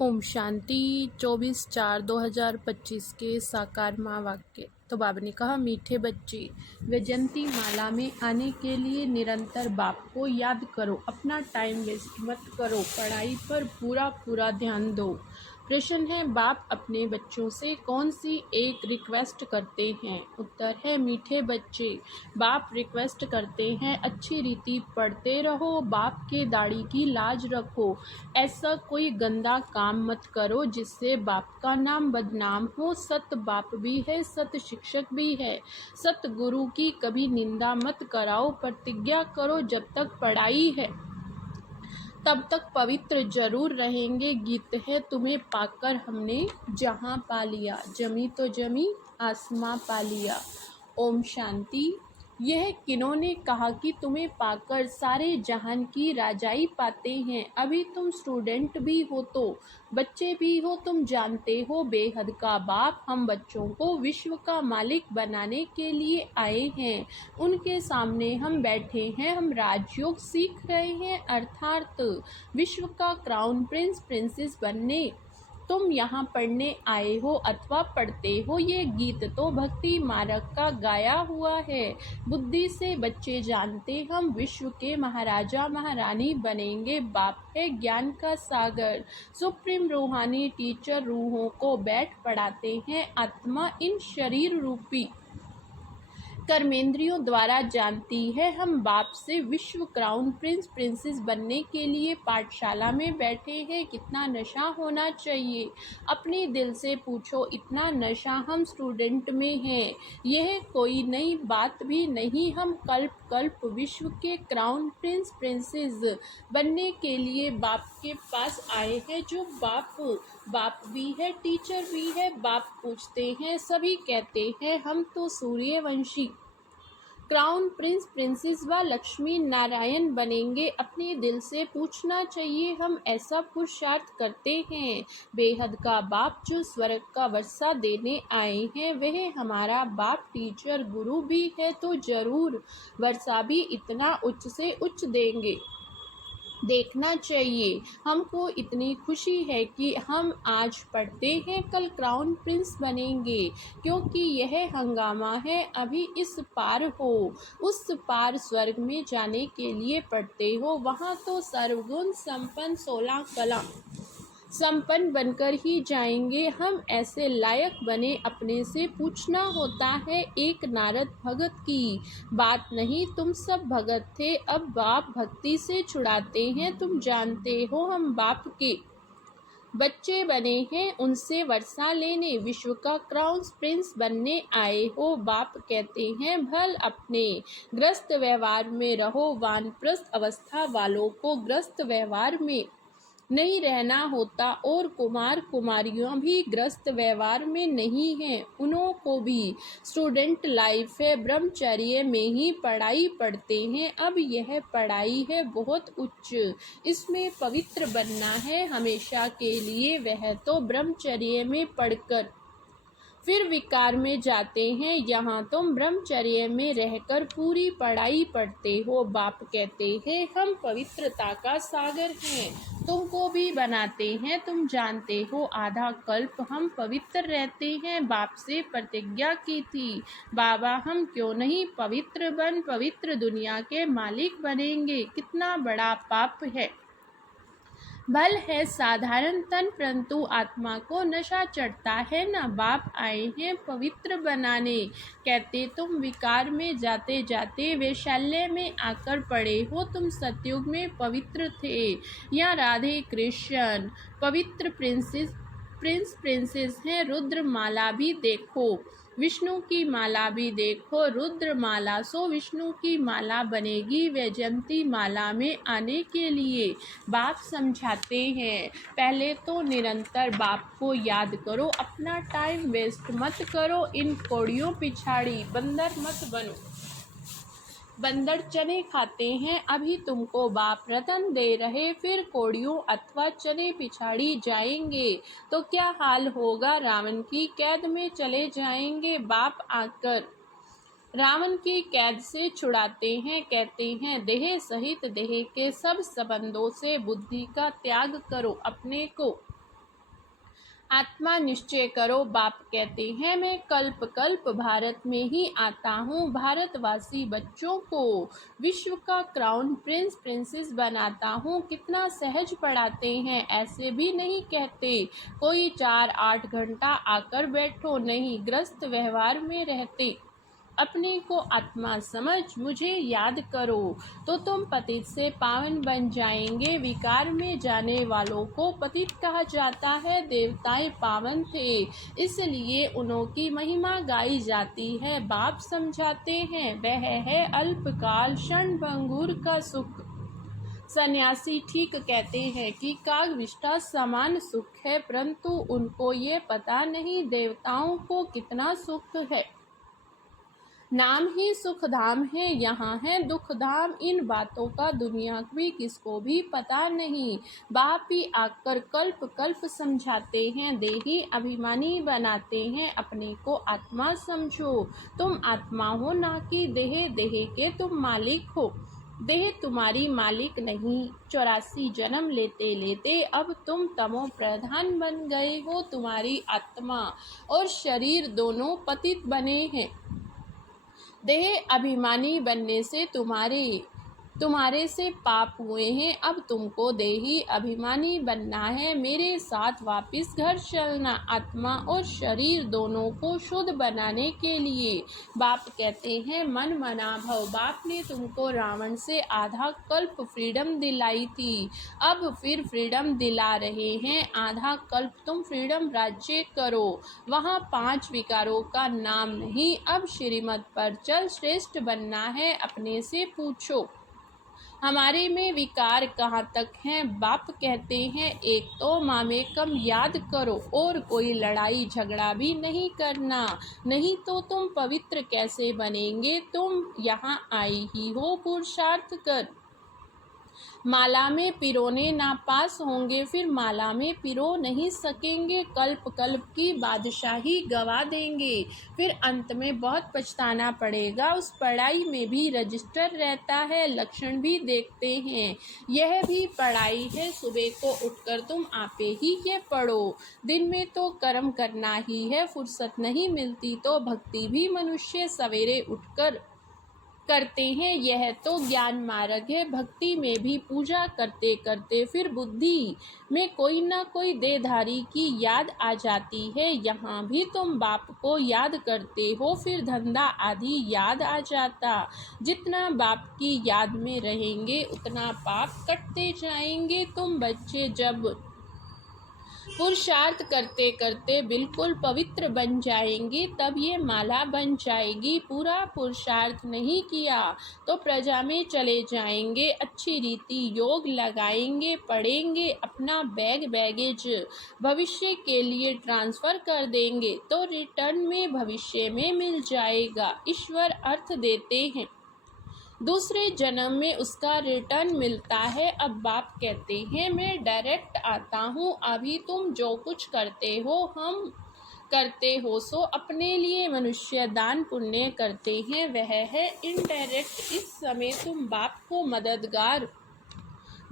ओम शांति 24/4/2025 के साकार माँ वाक्य। तो बाबा ने कहा, मीठे बच्चे, वैजयंती माला में आने के लिए निरंतर बाप को याद करो, अपना टाइम वेस्ट मत करो, पढ़ाई पर पूरा ध्यान दो। प्रश्न है, बाप अपने बच्चों से कौन सी एक रिक्वेस्ट करते हैं? उत्तर है, मीठे बच्चे, बाप रिक्वेस्ट करते हैं अच्छी रीति पढ़ते रहो, बाप के दाढ़ी की लाज रखो, ऐसा कोई गंदा काम मत करो जिससे बाप का नाम बदनाम हो। सत बाप भी है, सत शिक्षक भी है, सत गुरु की कभी निंदा मत कराओ, प्रतिज्ञा करो जब तक पढ़ाई है तब तक पवित्र जरूर रहेंगे। गीत है, तुम्हें पाकर हमने जहां पा लिया, जमी तो जमी आसमां पा लिया। ओम शांति। यह किन्होंने कहा कि तुम्हें पाकर सारे जहान की राजाई पाते हैं? अभी तुम स्टूडेंट भी हो, तो बच्चे भी हो, तुम जानते हो बेहद का बाप हम बच्चों को विश्व का मालिक बनाने के लिए आए हैं। उनके सामने हम बैठे हैं, हम राजयोग सीख रहे हैं, अर्थात विश्व का क्राउन प्रिंस प्रिंसेस बनने तुम यहाँ पढ़ने आए हो अथवा पढ़ते हो। ये गीत तो भक्ति मार्ग का गाया हुआ है। बुद्धि से बच्चे जानते हम विश्व के महाराजा महारानी बनेंगे। बाप है ज्ञान का सागर, सुप्रीम रूहानी टीचर रूहों को बैठ पढ़ाते हैं। आत्मा इन शरीर रूपी कर्मेंद्रियों द्वारा जानती है। हम बाप से विश्व क्राउन प्रिंस प्रिंसेस बनने के लिए पाठशाला में बैठे हैं। कितना नशा होना चाहिए? अपने दिल से पूछो, इतना नशा हम स्टूडेंट में है। यह कोई नई बात भी नहीं। हम कल्प कल्प विश्व के क्राउन प्रिंस प्रिंसेस बनने के लिए बाप के पास आए हैं। जो बाप भी है, टीचर भी है। बाप पूछते हैं, सभी कहते हैं हम तो सूर्यवंशी क्राउन प्रिंस प्रिंसेस व लक्ष्मी नारायण बनेंगे। अपने दिल से पूछना चाहिए, हम ऐसा पुरुषार्थ करते हैं। बेहद का बाप जो स्वर्ग का वर्षा देने आए हैं, वह हमारा बाप टीचर गुरु भी है, तो जरूर वर्षा भी इतना उच्च से उच्च देंगे। देखना चाहिए। हमको इतनी खुशी है कि हम आज पढ़ते हैं, कल क्राउन प्रिंस बनेंगे, क्योंकि यह हंगामा है। अभी इस पार हो, उस पार स्वर्ग में जाने के लिए पढ़ते हो। वहाँ तो सर्वगुण संपन्न 16 कला संपन्न बनकर ही जाएंगे। हम ऐसे लायक बने, अपने से पूछना होता है। एक नारद भगत की बात नहीं, तुम सब भगत थे, अब बाप भक्ति से छुड़ाते हैं। तुम जानते हो हम बाप के बच्चे बने हैं, उनसे वर्षा लेने विश्व का क्राउन प्रिंस बनने आए हो। बाप कहते हैं, भल अपने ग्रस्त व्यवहार में रहो। वानप्रस्थ अवस्था वालों को ग्रस्त व्यवहार में नहीं रहना होता, और कुमार कुमारियां भी ग्रस्त व्यवहार में नहीं हैं। उन्हों को भी स्टूडेंट लाइफ है, ब्रह्मचर्य में ही पढ़ाई पढ़ते हैं। अब यह पढ़ाई है बहुत उच्च, इसमें पवित्र बनना है हमेशा के लिए। वह तो ब्रह्मचर्य में पढ़कर फिर विकार में जाते हैं, यहाँ तुम ब्रह्मचर्य में रहकर पूरी पढ़ाई पढ़ते हो। बाप कहते हैं, हम पवित्रता का सागर हैं, तुमको भी बनाते हैं। तुम जानते हो आधा कल्प हम पवित्र रहते हैं। बाप से प्रतिज्ञा की थी, बाबा हम क्यों नहीं पवित्र दुनिया के मालिक बनेंगे। कितना बड़ा पाप है। बल है साधारण तन, परंतु आत्मा को नशा चढ़ता है ना। बाप आए हैं पवित्र बनाने। कहते तुम विकार में जाते जाते वैशाल्य में आकर पड़े हो। तुम सतयुग में पवित्र थे, या राधे कृष्ण पवित्र प्रिंस प्रिंसेस हैं। रुद्र माला भी देखो, विष्णु की माला भी देखो। रुद्र माला सो विष्णु की माला बनेगी। वैजयंती माला में आने के लिए बाप समझाते हैं, पहले तो निरंतर बाप को याद करो, अपना टाइम वेस्ट मत करो। इन कौड़ियों पिछाड़ी बंदर मत बनो। बंदर चने खाते हैं, अभी तुमको बाप रतन दे रहे, फिर कौड़ियों अथवा चने पिछाड़ी जाएंगे तो क्या हाल होगा। रावण की कैद में चले जाएंगे। बाप आकर रावण की कैद से छुड़ाते हैं। कहते हैं, देह सहित देह के सब संबंधों से बुद्धि का त्याग करो, अपने को आत्मा निश्चय करो। बाप कहते हैं मैं कल्प कल्प भारत में ही आता हूँ। भारतवासी बच्चों को विश्व का क्राउन प्रिंस प्रिंसेस बनाता हूँ। कितना सहज पढ़ाते हैं, ऐसे भी नहीं कहते कोई 4-8 घंटा आकर बैठो, नहीं ग्रस्त व्यवहार में रहते। अपने को आत्मा समझ मुझे याद करो तो तुम पतित से पावन बन जाएंगे। विकार में जाने वालों को पतित कहा जाता है। देवताएं पावन थे इसलिए उन्होंने महिमा गाई जाती है। बाप समझाते हैं वह है अल्पकाल क्षण भंगुर का सुख। सन्यासी ठीक कहते हैं कि कागविष्ठा समान सुख है, परंतु उनको ये पता नहीं देवताओं को कितना सुख है। नाम ही सुखधाम है, यहाँ है दुखधाम। इन बातों का दुनिया में किसको भी पता नहीं। बाप ही आकर कल्प कल्प समझाते हैं, देही अभिमानी बनाते हैं। अपने को आत्मा समझो, तुम आत्मा हो ना कि देह, देह के तुम मालिक हो। देह तुम्हारी मालिक नहीं। 84 जन्म लेते लेते अब तुम तमो प्रधान बन गए हो। तुम्हारी आत्मा और शरीर दोनों पतित बने हैं। देह अभिमानी बनने से तुम्हारे से पाप हुए हैं। अब तुमको देही अभिमानी बनना है। मेरे साथ वापिस घर चलना। आत्मा और शरीर दोनों को शुद्ध बनाने के लिए बाप कहते हैं मन मना भव। बाप ने तुमको रावण से आधा कल्प फ्रीडम दिलाई थी, अब फिर फ्रीडम दिला रहे हैं। आधा कल्प तुम फ्रीडम राज्य करो। वहाँ 5 विकारों का नाम नहीं। अब श्रीमत पर चल, श्रेष्ठ बनना है। अपने से पूछो हमारे में विकार कहाँ तक हैं। बाप कहते हैं एक तो मामेकम याद करो और कोई लड़ाई झगड़ा भी नहीं करना, नहीं तो तुम पवित्र कैसे बनेंगे। तुम यहाँ आई ही हो पुरुषार्थ कर। माला में पिरोने नापास होंगे, फिर माला में पिरो नहीं सकेंगे। कल्प कल्प की बादशाही गवा देंगे, फिर अंत में बहुत पछताना पड़ेगा। उस पढ़ाई में भी रजिस्टर रहता है, लक्षण भी देखते हैं। यह भी पढ़ाई है। सुबह को उठकर तुम आपे ही ये पढ़ो। दिन में तो कर्म करना ही है, फुर्सत नहीं मिलती तो भक्ति भी मनुष्य सवेरे उठकर करते हैं। यह तो ज्ञान मार्ग है। भक्ति में भी पूजा करते करते फिर बुद्धि में कोई ना कोई देहधारी की याद आ जाती है। यहाँ भी तुम बाप को याद करते हो, फिर धंधा आदि याद आ जाता। जितना बाप की याद में रहेंगे उतना पाप कटते जाएंगे। तुम बच्चे जब पुरुषार्थ करते करते बिल्कुल पवित्र बन जाएंगे, तब ये माला बन जाएगी। पूरा पुरुषार्थ नहीं किया तो प्रजा में चले जाएंगे। अच्छी रीति योग लगाएंगे, पढ़ेंगे, अपना बैगेज भविष्य के लिए ट्रांसफर कर देंगे तो रिटर्न में भविष्य में मिल जाएगा। ईश्वर अर्थ देते हैं, दूसरे जन्म में उसका रिटर्न मिलता है। अब बाप कहते हैं मैं डायरेक्ट आता हूँ। अभी तुम जो कुछ करते हो हम करते हो सो अपने लिए मनुष्य दान पुण्य करते हैं, वह है इनडायरेक्ट। इस समय तुम बाप को मददगार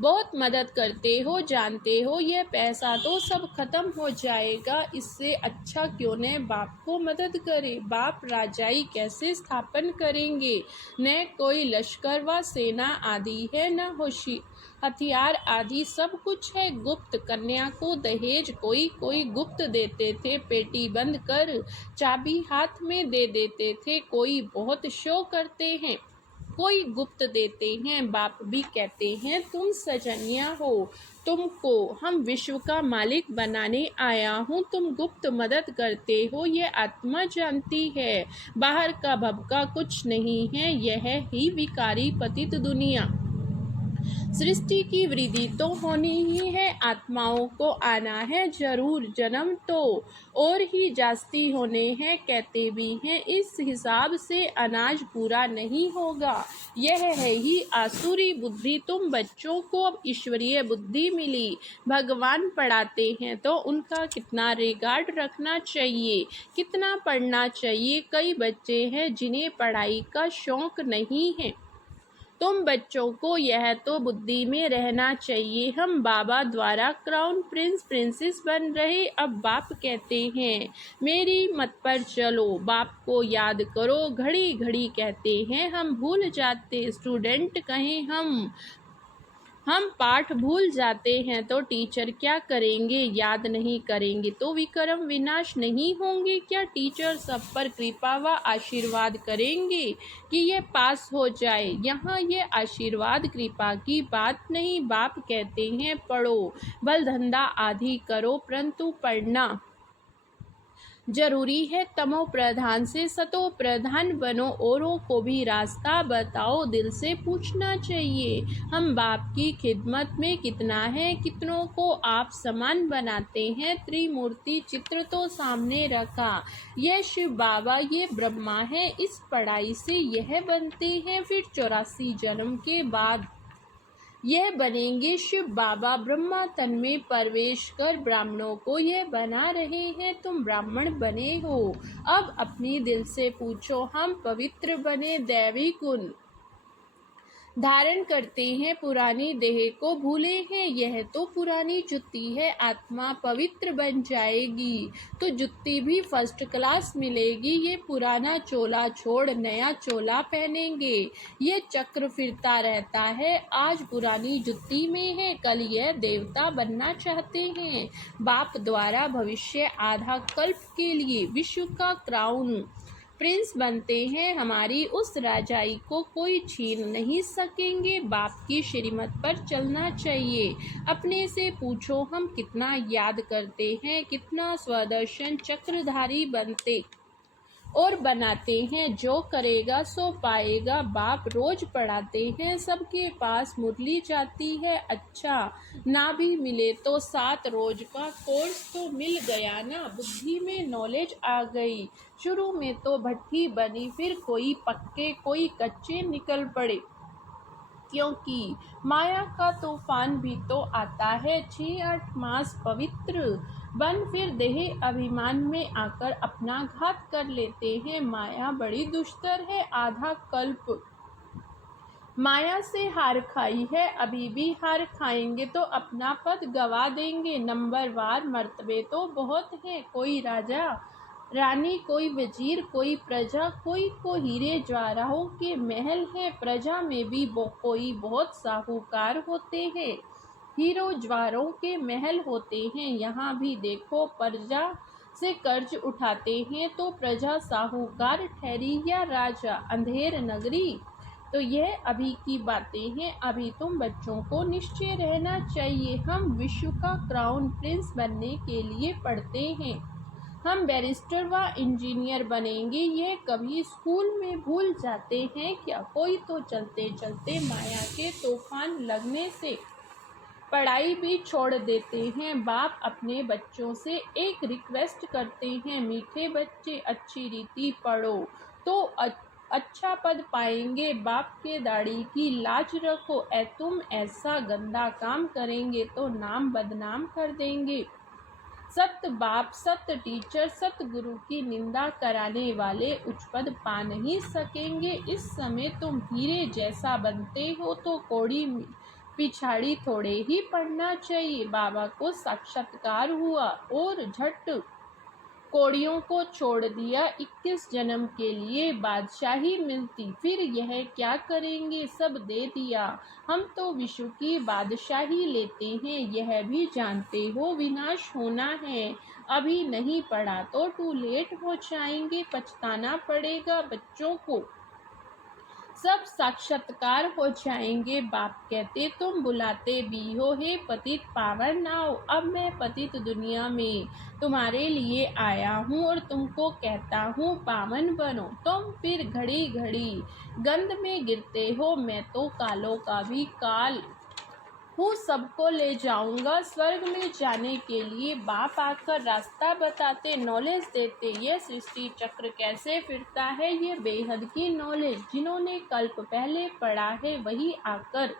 बहुत मदद करते हो। जानते हो यह पैसा तो सब खत्म हो जाएगा, इससे अच्छा क्यों न बाप को मदद करे। बाप राजाई कैसे स्थापन करेंगे। न कोई लश्कर व सेना आदि है, न होशी हथियार आदि, सब कुछ है गुप्त। कन्या को दहेज कोई गुप्त देते थे, पेटी बंद कर चाबी हाथ में दे देते थे। कोई बहुत शो करते हैं, कोई गुप्त देते हैं। बाप भी कहते हैं तुम सजनिया हो, तुमको हम विश्व का मालिक बनाने आया हूँ। तुम गुप्त मदद करते हो, ये आत्मा जानती है। बाहर का भबका कुछ नहीं है, यह ही विकारी पतित दुनिया। सृष्टि की वृद्धि तो होनी ही है, आत्माओं को आना है जरूर। जन्म तो और ही जास्ती होने हैं, कहते भी हैं। इस हिसाब से अनाज पूरा नहीं होगा। यह है ही आसुरी बुद्धि। तुम बच्चों को अब ईश्वरीय बुद्धि मिली। भगवान पढ़ाते हैं तो उनका कितना रिगार्ड रखना चाहिए, कितना पढ़ना चाहिए। कई बच्चे हैं जिन्हें पढ़ाई का शौक नहीं है, तुम बच्चों को यह तो बुद्धि में रहना चाहिए, हम बाबा द्वारा क्राउन प्रिंस प्रिंसेस बन रहे। अब बाप कहते हैं मेरी मत पर चलो, बाप को याद करो, घड़ी घड़ी कहते हैं हम भूल जाते। स्टूडेंट कहें हम पाठ भूल जाते हैं तो टीचर क्या करेंगे, याद नहीं करेंगे तो विक्रम विनाश नहीं होंगे क्या? टीचर सब पर कृपा व आशीर्वाद करेंगे कि ये पास हो जाए। यहाँ ये आशीर्वाद कृपा की बात नहीं। बाप कहते हैं पढ़ो, बल धंधा आदि करो, परंतु पढ़ना जरूरी है। तमो प्रधान से सतो प्रधान बनो, औरों को भी रास्ता बताओ, दिल से पूछना चाहिए हम बाप की खिदमत में कितना है, कितनों को आप समान बनाते हैं। त्रिमूर्ति चित्र तो सामने रखा, यह शिव बाबा ये ब्रह्मा है, इस पढ़ाई से यह बनते हैं, फिर 84 जन्म के बाद यह बनेंगे शिव बाबा। ब्रह्मा तन में प्रवेश कर ब्राह्मणों को यह बना रहे हैं, तुम ब्राह्मण बने हो। अब अपनी दिल से पूछो हम पवित्र बने, दैवी गुण धारण करते हैं, पुरानी देह को भूले हैं, यह तो पुरानी जुत्ती है, आत्मा पवित्र बन जाएगी तो जुत्ती भी फर्स्ट क्लास मिलेगी। ये पुराना चोला छोड़ नया चोला पहनेंगे, ये चक्र फिरता रहता है, आज पुरानी जुत्ती में है, कल यह देवता बनना चाहते हैं। बाप द्वारा भविष्य आधा कल्प के लिए विश्व का क्राउन प्रिंस बनते हैं, हमारी उस राजाई को कोई छीन नहीं सकेंगे। बाप की श्रीमत पर चलना चाहिए। अपने से पूछो हम कितना याद करते हैं, कितना स्वदर्शन चक्रधारी बनते और बनाते हैं, जो करेगा सो पाएगा। बाप रोज पढ़ाते हैं, सबके पास मुरली जाती है, अच्छा ना भी मिले तो 7 रोज का कोर्स तो मिल गया ना, बुद्धि में नॉलेज आ गई। शुरू में तो भट्टी बनी, फिर कोई पक्के कोई कच्चे निकल पड़े, क्योंकि माया का तूफान भी तो आता है। 6-8 मास पवित्र बन फिर देह अभिमान में आकर अपना घात कर लेते हैं। माया बड़ी दुष्टर है, आधा कल्प माया से हार खाई है, अभी भी हार खाएंगे तो अपना पद गवा देंगे। नंबरवार मर्तबे तो बहुत हैं, कोई राजा रानी, कोई वजीर, कोई प्रजा, कोई को हीरे जवाहरों के महल है। प्रजा में भी कोई बहुत साहूकार होते हैं, हीरो जवाहरों के महल होते हैं। यहाँ भी देखो, प्रजा से कर्ज उठाते हैं तो प्रजा साहूकार ठहरी या राजा अंधेर नगरी। तो यह अभी की बातें हैं, अभी तुम बच्चों को निश्चय रहना चाहिए। हम विश्व का क्राउन प्रिंस बनने के लिए पढ़ते हैं, हम बैरिस्टर व इंजीनियर बनेंगे, ये कभी स्कूल में भूल जाते हैं क्या? कोई तो चलते चलते माया के तूफान लगने से पढ़ाई भी छोड़ देते हैं। बाप अपने बच्चों से एक रिक्वेस्ट करते हैं, मीठे बच्चे अच्छी रीति पढ़ो तो अच्छा पद पाएंगे। बाप के दाढ़ी की लाज रखो, तुम ऐसा गंदा काम करेंगे तो नाम बदनाम कर देंगे। सत बाप सत टीचर सत गुरु की निंदा कराने वाले उच्च पद पा नहीं सकेंगे। इस समय तुम हीरे जैसा बनते हो तो कौड़ी पिछाड़ी थोड़े ही पढ़ना चाहिए। बाबा को साक्षात्कार हुआ और झट कौड़ियों को छोड़ दिया, 21 जन्म के लिए बादशाही मिलती, फिर यह क्या करेंगे, सब दे दिया। हम तो विश्व की बादशाही लेते हैं, यह भी जानते हो विनाश होना है, अभी नहीं पढ़ा तो टू लेट हो जाएंगे, पछताना पड़ेगा बच्चों को, सब साक्षात्कार हो जाएंगे। बाप कहते तुम बुलाते भी हो, हे पतित पावन आओ, अब मैं पतित दुनिया में तुम्हारे लिए आया हूँ और तुमको कहता हूँ पावन बनो। तुम फिर घड़ी घड़ी गंध में गिरते हो, मैं तो कालों का भी काल हूँ, सबको ले जाऊंगा स्वर्ग में जाने के लिए। बाप आकर रास्ता बताते, नॉलेज देते, ये सृष्टि चक्र कैसे फिरता है, ये बेहद की नॉलेज जिन्होंने कल्प पहले पढ़ा है वही आकर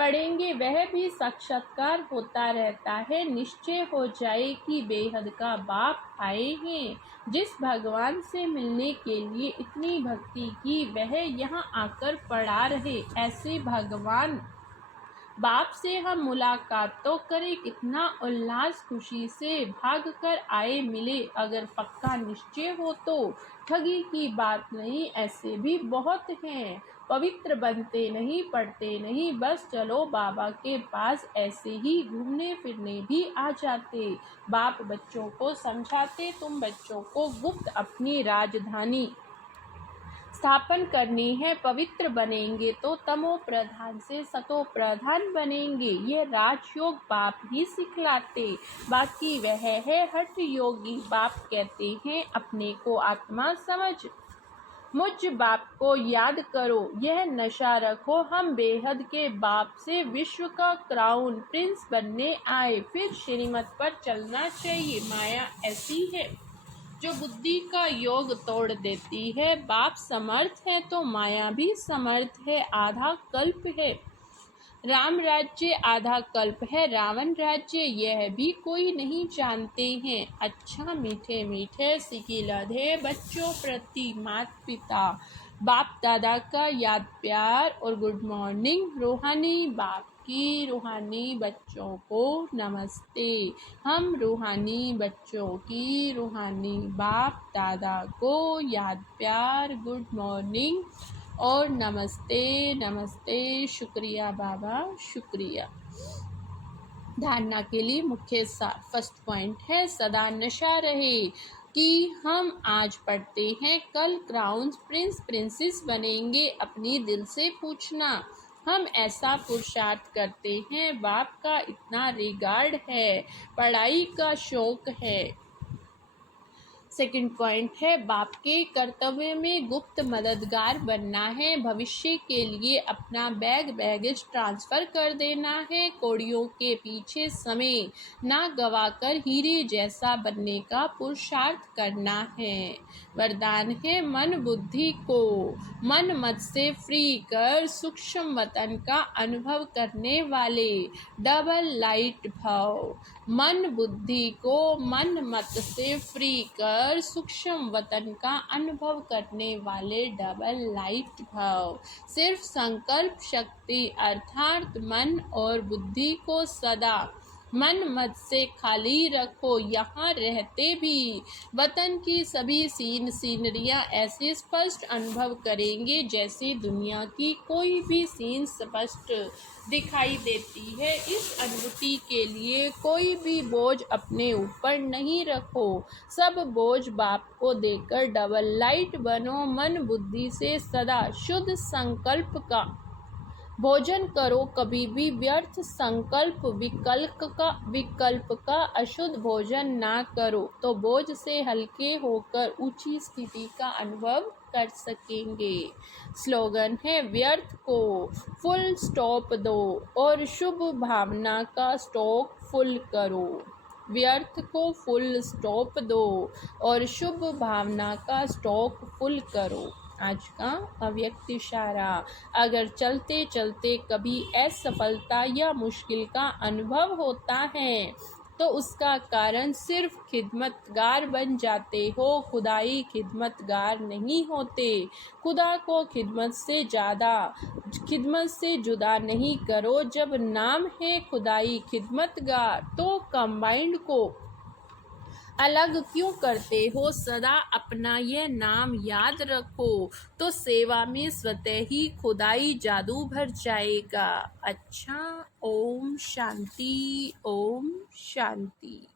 पढ़ेंगे वह भी साक्षात्कार होता रहता है। निश्चय हो जाए कि बेहद का बाप आए हैं। जिस भगवान से मिलने के लिए इतनी भक्ति की वह यहाँ आकर पड़ा रहे। ऐसे भगवान बाप से हम मुलाकात तो करें। कितना उल्लास खुशी से भाग कर आए मिले। अगर पक्का निश्चय हो तो ठगी की बात नहीं, ऐसे भी बहुत हैं। पवित्र बनते नहीं, पढ़ते नहीं, बस चलो बाबा के पास। ऐसे ही घूमने फिरने भी आ जाते। बाप बच्चों को समझाते, तुम बच्चों को गुप्त अपनी राजधानी स्थापन करनी है। पवित्र बनेंगे तो तमो प्रधान से सतो प्रधान बनेंगे। ये राजयोग बाप ही सिखलाते, बाकी वह है हठ योगी। बाप कहते हैं अपने को आत्मा समझ, मुझ बाप को याद करो, यह नशा रखो। हम बेहद के बाप से विश्व का क्राउन प्रिंस बनने आए, फिर श्रीमत पर चलना चाहिए। माया ऐसी है जो बुद्धि का योग तोड़ देती है। बाप समर्थ है तो माया भी समर्थ है। आधा कल्प है राम राज्य, आधा कल्प है रावण राज्य, यह भी कोई नहीं जानते हैं। अच्छा मीठे मीठे सिकिलधे बच्चों प्रति माता पिता बाप दादा का याद प्यार और गुड मॉर्निंग। रूहानी बाप की रूहानी बच्चों को नमस्ते। हम रूहानी बच्चों की रूहानी बाप दादा को याद प्यार, गुड मॉर्निंग और नमस्ते नमस्ते। शुक्रिया बाबा, शुक्रिया। धारणा के लिए मुख्य सार। फर्स्ट पॉइंट है सदा नशा रहे कि हम आज पढ़ते हैं कल क्राउन प्रिंस प्रिंसेस बनेंगे। अपनी दिल से पूछना, हम ऐसा पुरुषार्थ करते हैं। बाप का इतना रिगार्ड है, पढ़ाई का शौक है। सेकंड पॉइंट है बाप के कर्तव्य में गुप्त मददगार बनना है। भविष्य के लिए अपना बैगेज ट्रांसफर कर देना है। कौड़ियों के पीछे समय ना गवाकर हीरे जैसा बनने का पुरुषार्थ करना है। वरदान है मन बुद्धि को मन मत से फ्री कर सूक्ष्म वतन का अनुभव करने वाले डबल लाइट भाव। मन बुद्धि को मन मत से फ्री कर सूक्ष्म वतन का अनुभव करने वाले डबल लाइट भाव। सिर्फ संकल्प शक्ति अर्थात मन और बुद्धि को सदा मन मत से खाली रखो। यहाँ रहते भी वतन की सभी सीनरियाँ ऐसे स्पष्ट अनुभव करेंगे जैसे दुनिया की कोई भी सीन स्पष्ट दिखाई देती है। इस अनुभूति के लिए कोई भी बोझ अपने ऊपर नहीं रखो, सब बोझ बाप को देकर डबल लाइट बनो। मन बुद्धि से सदा शुद्ध संकल्प का भोजन करो, कभी भी व्यर्थ संकल्प विकल्प का अशुद्ध भोजन ना करो, तो बोझ से हल्के होकर ऊंची स्थिति का अनुभव कर सकेंगे। स्लोगन है व्यर्थ को फुल स्टॉप दो और शुभ भावना का स्टॉक फुल करो। व्यर्थ को फुल स्टॉप दो और शुभ भावना का स्टॉक फुल करो। आज का अव्यक्त इशारा, अगर चलते चलते कभी असफलता या मुश्किल का अनुभव होता है तो उसका कारण सिर्फ खिदमतगार बन जाते हो, खुदाई खिदमतगार नहीं होते। खुदा को खिदमत से जुदा नहीं करो। जब नाम है खुदाई खिदमतगार तो कंबाइंड को अलग क्यों करते हो? सदा अपना यह नाम याद रखो तो सेवा में स्वतः ही खुदाई जादू भर जाएगा। अच्छा, ओम शांति, ओम शांति।